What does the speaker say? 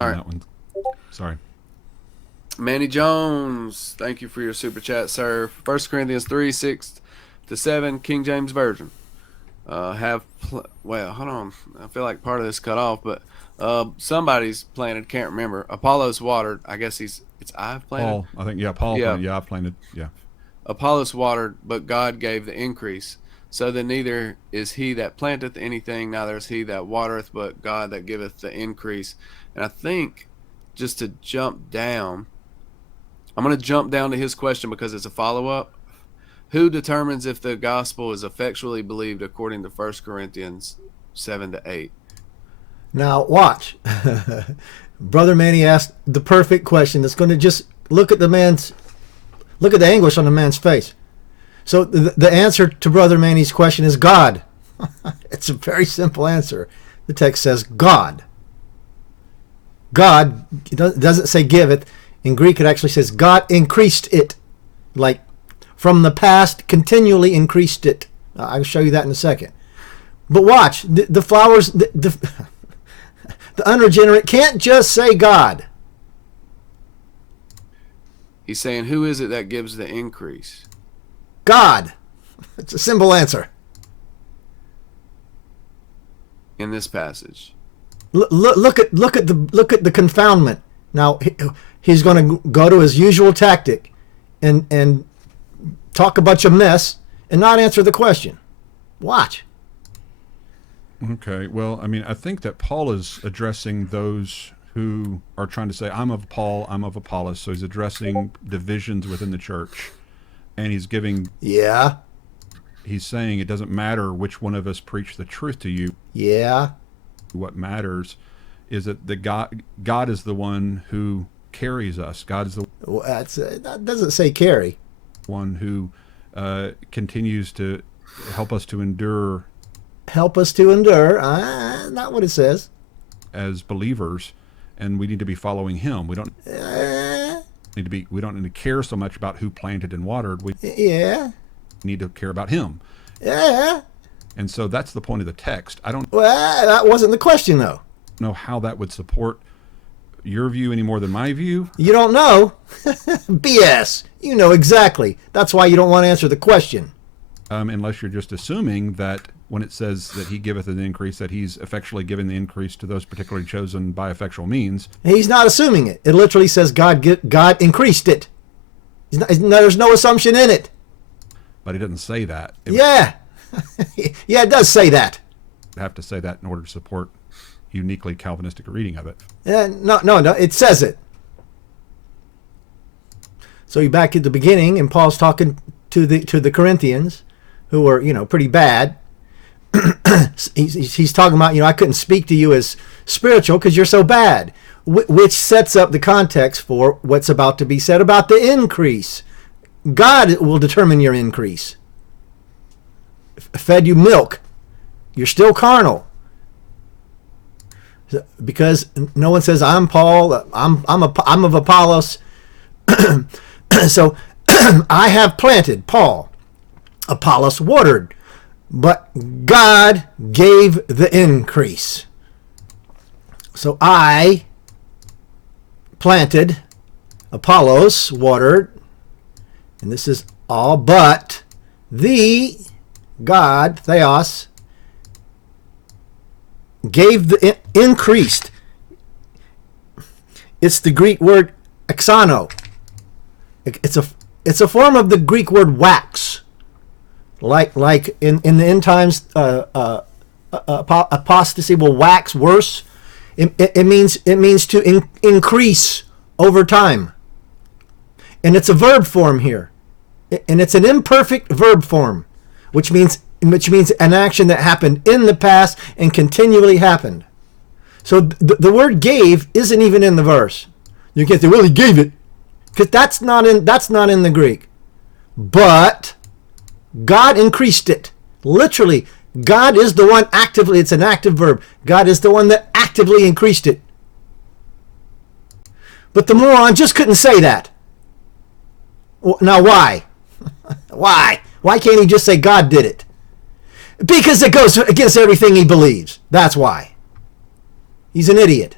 All on right. that one. Sorry. Manny Jones, thank you for your super chat, sir. 1 Corinthians 3, 6 to 7, King James Version. Well, hold on. I feel like part of this cut off, but somebody's planted, can't remember. Apollos watered. I guess it's I've planted. Paul, I think, yeah, Paul Yeah. planted. Yeah, I planted. Yeah. Apollos watered, but God gave the increase. So then neither is he that planteth anything, neither is he that watereth, but God that giveth the increase. And I think, just to jump down, I'm going to jump down to his question because it's a follow up. Who determines if the gospel is effectually believed according to 1 Corinthians 7 to 8? Now, watch. Brother Manny asked the perfect question that's going to just look at the anguish on the man's face. So the answer to Brother Manny's question is God. It's a very simple answer. The text says God. God, it doesn't say giveth. In Greek, it actually says God increased it. Like from the past, continually increased it. I'll show you that in a second. But watch, the flowers, the unregenerate can't just say God. He's saying, who is it that gives the increase? God. It's a simple answer. In this passage. Look at the confoundment. Now he's going to go to his usual tactic and talk a bunch of mess and not answer the question. Watch. Okay. Well, I mean, I think that Paul is addressing those who are trying to say, I'm of Paul, I'm of Apollos. So he's addressing divisions within the church. And he's saying it doesn't matter which one of us preach the truth to you. Yeah. What matters is that God is the one who carries us. God is the that doesn't say carry. one who continues to help us to endure. Help us to endure. Not what it says. As believers, and we need to be following Him. We don't need to care so much about who planted and watered. We need to care about Him. Yeah. And so that's the point of the text. I don't Well, that wasn't the question, though. know how that would support your view any more than my view. You don't know? BS. You know exactly. That's why you don't want to answer the question. Unless you're just assuming that when it says that He giveth an increase, that He's effectually giving the increase to those particularly chosen by effectual means. He's not assuming it. It literally says God increased it. There's no assumption in it. But He doesn't say that. Yeah, it does say that. Would have to say that in order to support uniquely Calvinistic reading of it. No, it says it. So you back at the beginning, and Paul's talking to the Corinthians, who were pretty bad. he's talking about I couldn't speak to you as spiritual because you're so bad, which sets up the context for what's about to be said about the increase. God will determine your increase. Fed you milk, you're still carnal. Because no one says I'm Paul, I'm of Apollos. So I have planted, Paul. Apollos watered, but God gave the increase. So I planted, Apollos watered, and this is all but the God, Theos, gave the increased. It's the Greek word exano. It's a form of the Greek word wax. Like in the end times, apostasy will wax worse. It means to increase over time, and it's a verb form here, and it's an imperfect verb form, which means an action that happened in the past and continually happened. So the word "gave" isn't even in the verse. You can't say, "Well, he gave it," because that's not in the Greek. But God increased it. Literally, God is the one actively, it's an active verb. God is the one that actively increased it. But the moron just couldn't say that. Now why? Why? Why can't he just say God did it? Because it goes against everything he believes. That's why. He's an idiot.